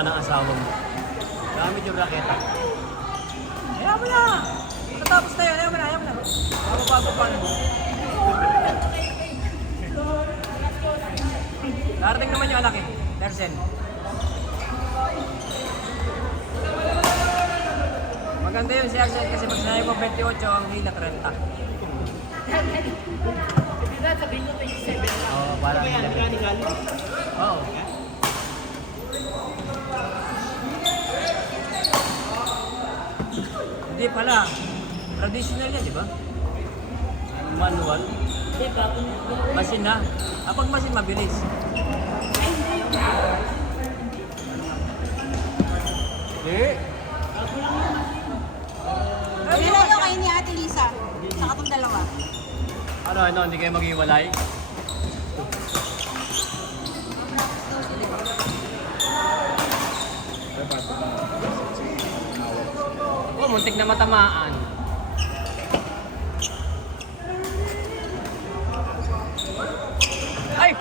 ginagawa ng asawa mo. Gamit yung raketa. Ayaw mo na! Matapos tayo, ayaw mo na, ayaw mo na. Bago pa naman. Darating naman yung alak eh. Tersen. Maganda yun si Arsen kasi pag sinabi mo 28 ang hila 30. Sabihin ko 27. Oo, parang Kaya nagkani galing. Oo. Hindi pala. Traditional yan, di ba? Manual. Hindi, bago na. Machine na. Pag machine, mabilis. Ay, hindi yung Hindi. bago lang yung machine. Ilan yung kayo ni Ate Lisa? Sa katong dalawa. Ano, hindi kayo mag-iwalay? Oh, muntik na matamaan. Ay!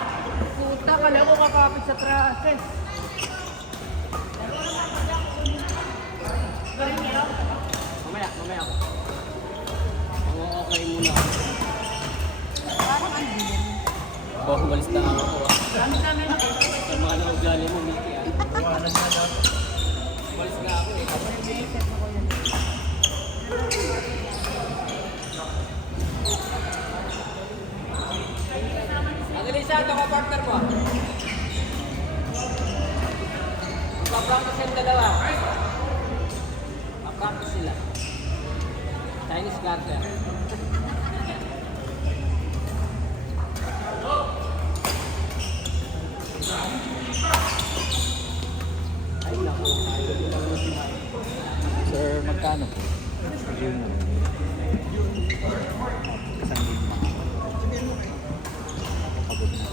Puta, kala ko kakapit sa trases. Mamaya ako. Okay muna. Parang ang bilin. Oh, umalis na ako. Dami namin na ito. Sa mga naugali mo, Miki. Umalis na ako eh. Ate Lisa, ito ka partner mo. Magpa-practice yung dalawa. Mag-practice sila. Chinese garter. Ay, naku. Sir, magkano po? Yung isang lima. Nakapagod na.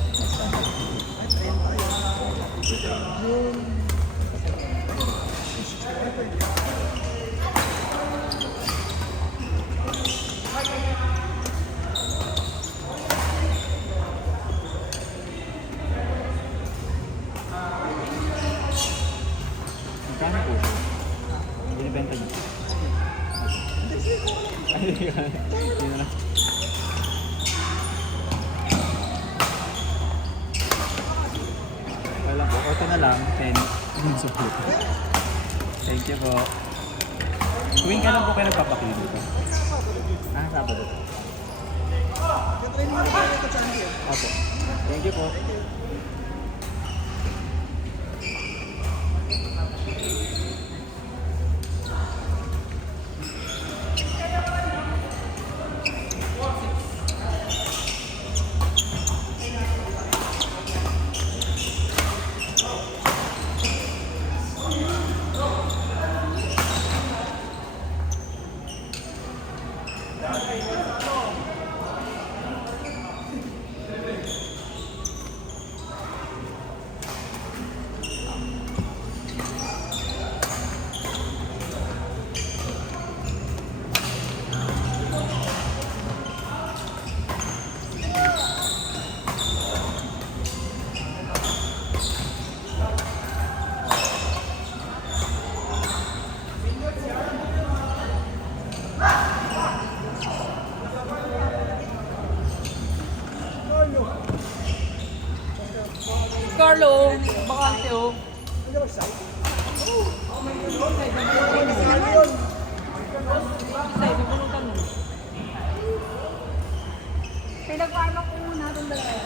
Magkano po? Binibenta niyo? Ay, yun na lang. Wala po. Ito na lang. 10. Support. Thank you po. Tuwing ka lang po kayo nagpapakilo po? Sabado. Opo. Thank you po. Carlo, bakante oh. Pinag-warm up ko muna itong dalawa.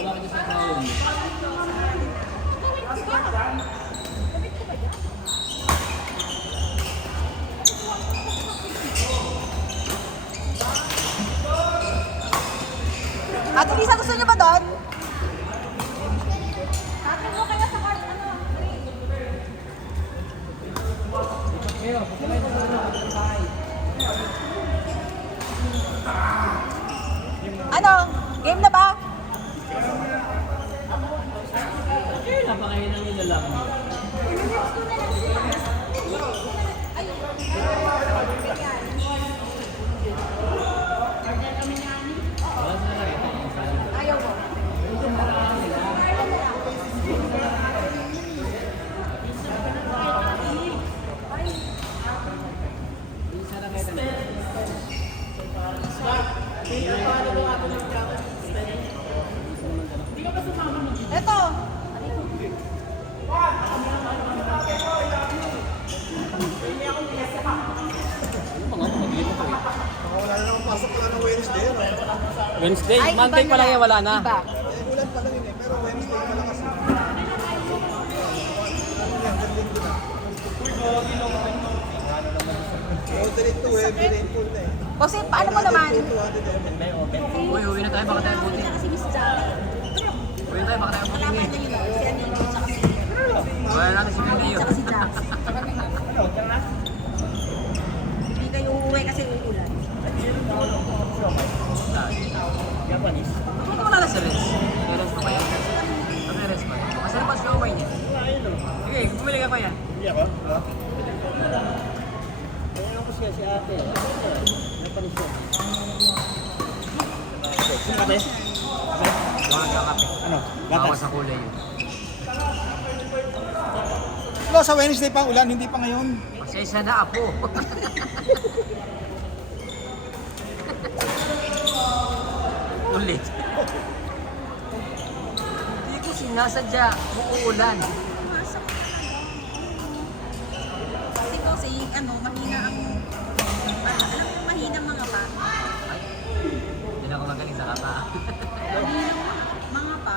Wala ka sa taon. Ate Lisa, gusto niyo ba doon? Ate mo kaya sa card, ano? Ano? Game na ba? Napakain ng nilalang. Order kami ni Ani. Wala sila na rin. Ayaw ko. Isa na kayo na. Hindi ka ba sumama mo? Ito. Ano mga mag-iimo ko eh. Wala na naman pasok, wala na Wednesday. Ano? Wednesday, Ay, Monday iba pa lang na. yan, wala na. Iba. Ulan pa lang yun eh, pero Wednesday malakas na. Alternate to heavy rainfall na eh. Kasi paano mo naman? 200 May open. Uy, uwi na tayo, baka tayo buti. Kasi Miss Jackie. Uwi na tayo, baka tayo buti. Kalaban na yun. Si ano yun, tsaka si... Wala natin si Leo. Tsaka si Jax. Hindi kayo uuwi kasi uulan. Japanese. Bakit wala na si Renz? May Renz pa kaya? May Renz pa. Kasi na pa siya umay niya. Sige, bumili ka pa yan. Hindi ako? Kaya ko siya si ate. Napanis siya. Sino ka tayo? Mga kakape. Ano? Bawa sa kulay yun. Wala, sa Wednesday pa ulan, hindi pa ngayon. Pasensya na, apo. Ulit. Hindi ko sinasadya. Uulan. Pumasok ka lang. Kasi ano, mahina ang... alam mo, mahina mga bata. Hindi na ako magaling sa kata. Mahina mga pa.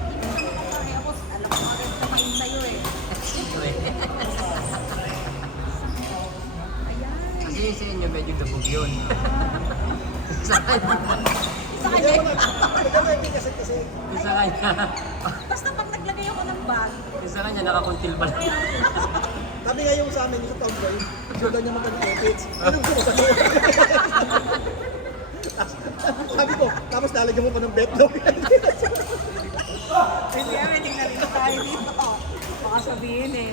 Hindi ko naman kaya ako. Alam ko agad kamain sa'yo eh. Ayan. Kasi sa inyo medyo dabog yun. Sa kanya. Sa kanya. Sa kanya. Basta pag naglagay ako ng bag, Sa kanya nakakuntil pa lang. Sabi nga yung sa amin, yung sa town boy, gusto daw niya magandang edits. Anong gusto ko? Sabi ko, tapos lalagyan mo pa ng bet daw. hindi kami tingnan rin tayo dito. Baka sabihin eh.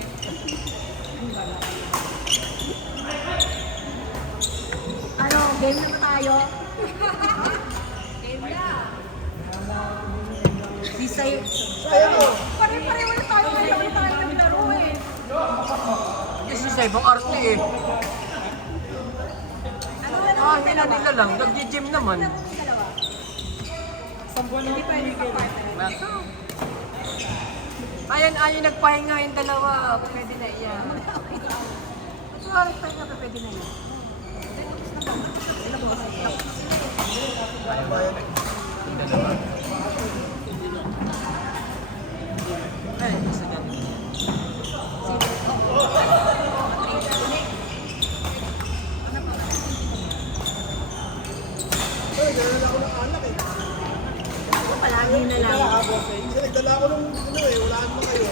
Ano, game na ba tayo? Game na. Di sa'yo. Kaya ko, Pare-pareho na tayo ngayon tayo naglaro eh. Kasi sa ibang arte eh. Ano na Ah, nila lang. Nag-gym naman. dalawa? Hindi pa yung partner. Ayan, nagpahinga yung dalawa. Pwede na iyan. Matuwaran tayo nga, pwede na iyan. Ayaw. Yung dalawa. Ay, gusto niya. ay, nagdala ako ng anak eh. Palagi na lang. Kasi nagdala ako ng ano eh, wala mo kayo.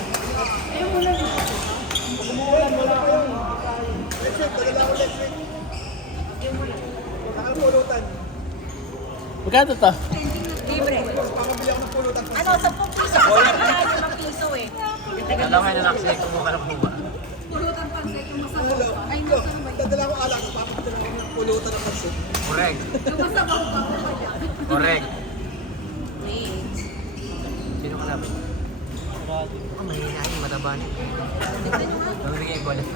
Ayaw mo lang. Wala pa yun. Next week, nagdala ako next week. Nakapulutan. Magkano to? Libre. Pakabili ako ng pulutan. Ano, 10 piso kasi kailangan yung mga piso eh. Dalawa na lang sila kumuha ng buwa. Pulutan pansit yung masarap. Hello. Ay, Hello. masarap ba yun? Nagdala ako alak, papagdala ako ng pulutan ng pansit. Correct. Yung masarap pa ko ba dyan? Correct. Wait. Sino ka namin? Oh, mahina yung mataba niya. Mamibigay ko ulit.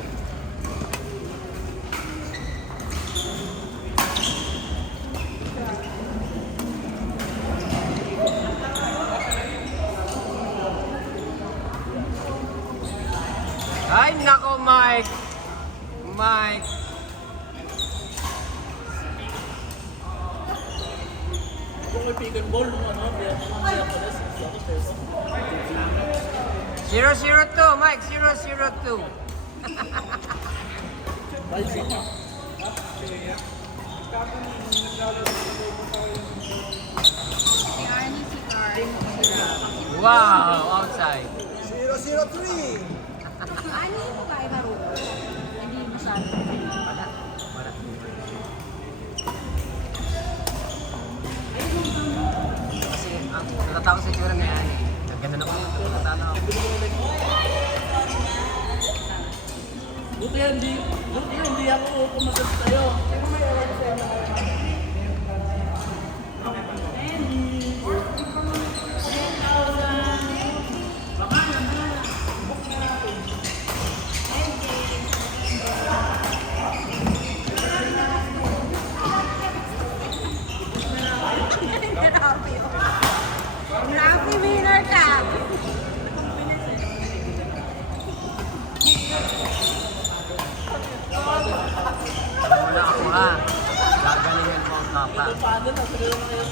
Ay, nako, Mike! Mike! Kung may pick and ball, ano, biya ko na 002, Mike, 002. Si Arnie, si Karen, si Rob. Wow, outside. 003! Arnie, mo kaya marunong? Hindi masyado. Wala. Wala. Kasi ang natatakot sa itsura niya, ganda na ako. Natatakot ako. Buti hindi ako pumasok sa'yo. Grabe, winner ka! Wala ako ha. Gagalingan mo ang papa.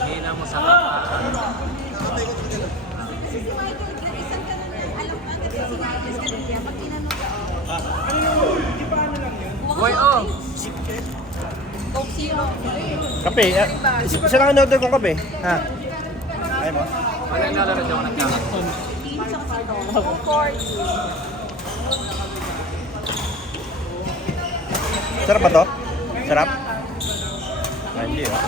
Hina mo sa papa. Kasi si Michael, isang ka na alam ka kasi si Michael Escalera, pag tinanong ka, Boy, oh! Coke Zero. Kape, isa lang ang order kong kape. Ha? Ay mo? Wala yung nalaro dyan ako nagkakaroon. Team sa kasi ito. 240. Sarap ba to? Sarap? Ah, hindi ah.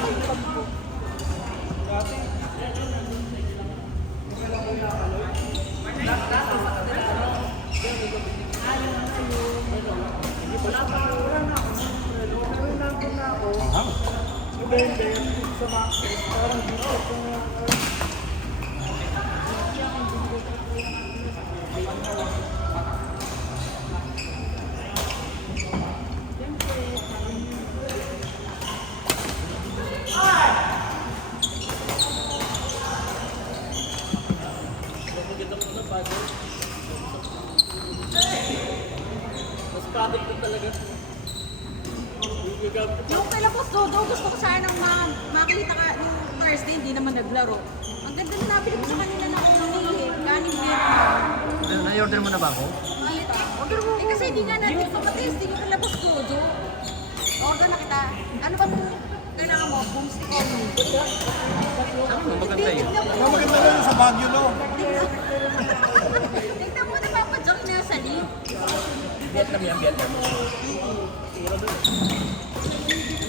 Mas patik na talaga. Yung kay Lapos Dodo, gusto ko sanang makita ka nung Thursday, hindi naman naglaro. Ang ganda na nabili ko sa kanila na kunin eh. Kanin Vietnam. Na-order mo na ba ako? Ay, order mo. Eh kasi hindi nga natin kapatid, hindi ka Lapos Dodo. Order na kita. Ano ba kailangan mo? Boomstick o Sabi mo, maganda yun. Maganda na yun sa Baguio, no? Tignan mo na papadjok na sa link. Vietnam yan, Vietnam.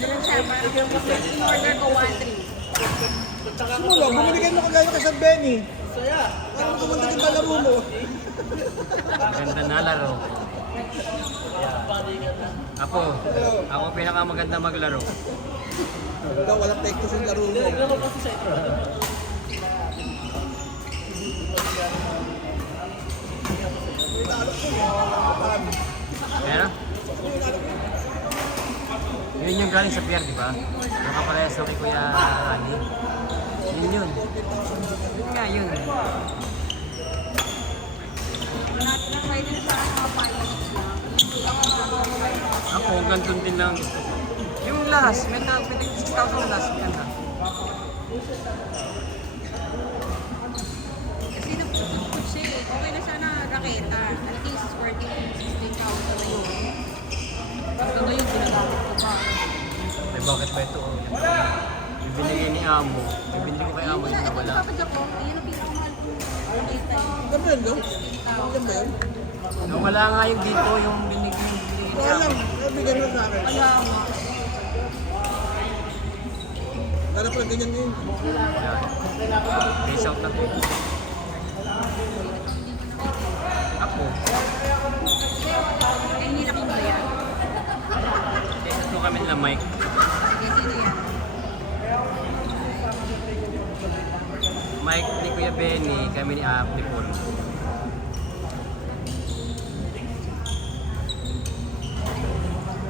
Ano lang siya, parang order ko 1-3. Simula, bumilikan mo kagaya kay San Benny. Saya. Parang kumunta yung palaro mo. Ganda na laro. Ako pinakamaganda maglaro. Ikaw, walang tektos yung laro mo. Nagano kasi sa ito. Pero? Yun yung galing sa pier, di ba? Yung kapalayaso kay Kuya Ani. Yun yun. Yun nga yun. Try din sa mga pilots lang. Ako, ganun din lang gusto ko. Yung last, may 6,000 na last. Ganda. Kasi naputupot siya eh. Okay na siya na raketa. At least working 16,000 na yun. Hanggang ngayon, ginagamit ko pa. May bakit ba ito? Bibili ni Amo. Bibili ko kay Amo yung Ito nawala. papadjok ko. Ayan ang pinakamahal ko. Raketa eh. Ano yun, no? Yan ba yun? Nawala nga yung dito, yung binigay ni Wala Amo. lang, bigyan mo sa akin. Kaya nga. Wala pala ganyan yun. Face out na to. Ako. Eh, hindi na ba yan? Face out mo kami nila Mike. Sige, sino yan? Mike ni Kuya Benny, kami ni ni Paul.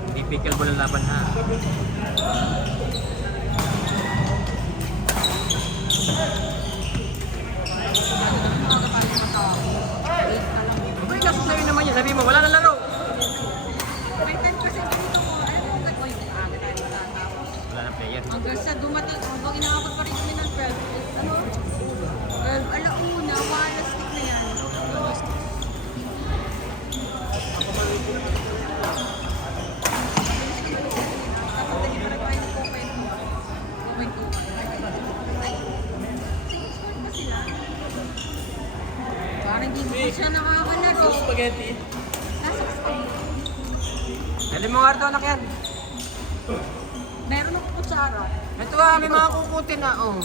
Hindi pickleball ang laban ha. Uy, kaso sa'yo naman yun. Sabi mo, wala na laro. May time kasi ganito ko. Alam mo, nag-oy ko aga tayo matatapos. Wala na player. Hanggang sa dumating, hanggang inaabot pa rin kami ng 12. Ano? 12, alauna, wala stick na yan. Tapos naging parang tayo nagkukwento. Ay, same score pa sila. Parang hindi mo siya nakakalaro. Spaghetti. Nasa score. Dali mo nga ito, anak yan. Meron akong kutsara. Ito may mga kukutin na, oh.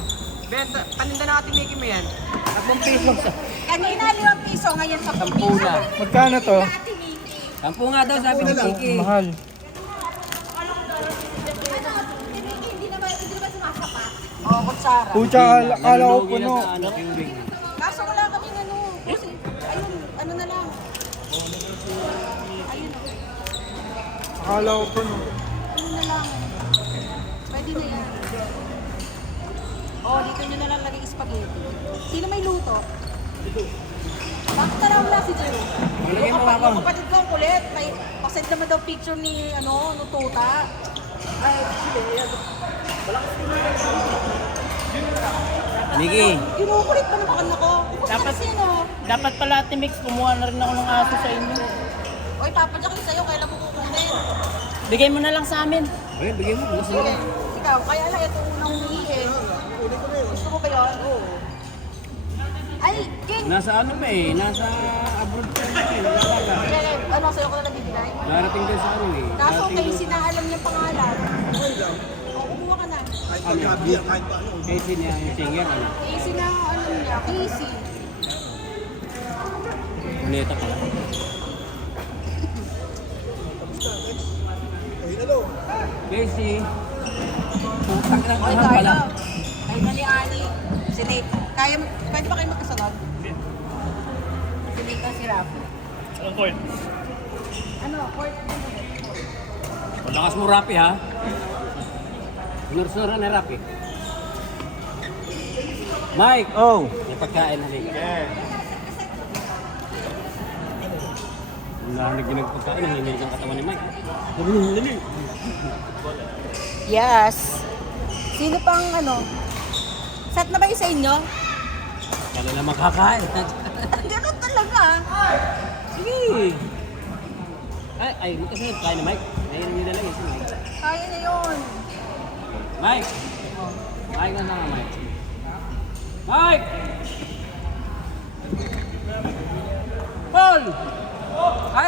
Benta, paninda na Ate Mickey mo yan. 10 piso. Kanina 5 piso, ngayon 10 piso. Pula. Magkano to? Ate Miki. Sampu nga daw, sabi ni Kiki. Mahal. Hindi naman sumasapat. Oo, kutsara. Pucha, akala ko puno. Kaso wala kami ano. Kasi, ayun, ano na lang. Ayun. Akala ko puno. Ano na lang. Pwede na yan. Oh, dito nyo na lang lagay spaghetti. Sino may luto? Bakit na wala si Jero? Yung kapatid ko ang kulit. May pasend naman daw picture ni, ano, Tuta. Ay, Niki. kinukulit pa naman ako. Kumusta kasi, no? Dapat pala Ate Mix, kumuha na rin ako ng aso sa inyo. Oy, papadyak ko sa'yo, kailan mo kukunin? Bigay mo na lang sa amin. Ayun, bigyan mo. Gusto mo. Sige, ikaw, kaya lang ito unang humingi eh. Gusto mo ba yun? Oo. Ay, King! Nasa ano pa eh, nasa abroad pa eh, nalalaga. Sige, ano, sa'yo ko na nagbibigay? Darating din sa ano eh. Kaso Darating kayo din- sinaalam niyang pangalan. Okay lang. O, kumuha ka na. Kahit pa grabe yan, kahit pa ano. Casey niya, yung singer, ano. Casey na, ano niya, Casey. Kuneta pala. Kamusta, next? Ayun na daw. Casey. Putang ina Oy, mahal pala. Carlo. Kayo na ni Ali. Si Nate. Kaya, pwede ba kayo magkasunod? Si Nate at si Rafi. Anong court? Ano, court? Lakas mo Rapi ha. Nursura na Rapi. Mike! Oh. May pagkain na rin. Wala na ginagpagkain, nanginginig ang katawan ni Mike. Dali. Yes. Sino pang ano? Set na ba yung sa inyo? Kala na makakain. Ganun talaga. Sige! Ay, magkasunod kain ni Mike. Ayun nila lang si Mike. Kaya na yun. Mike! Mike na nga Mike. Mike! Paul! Kaya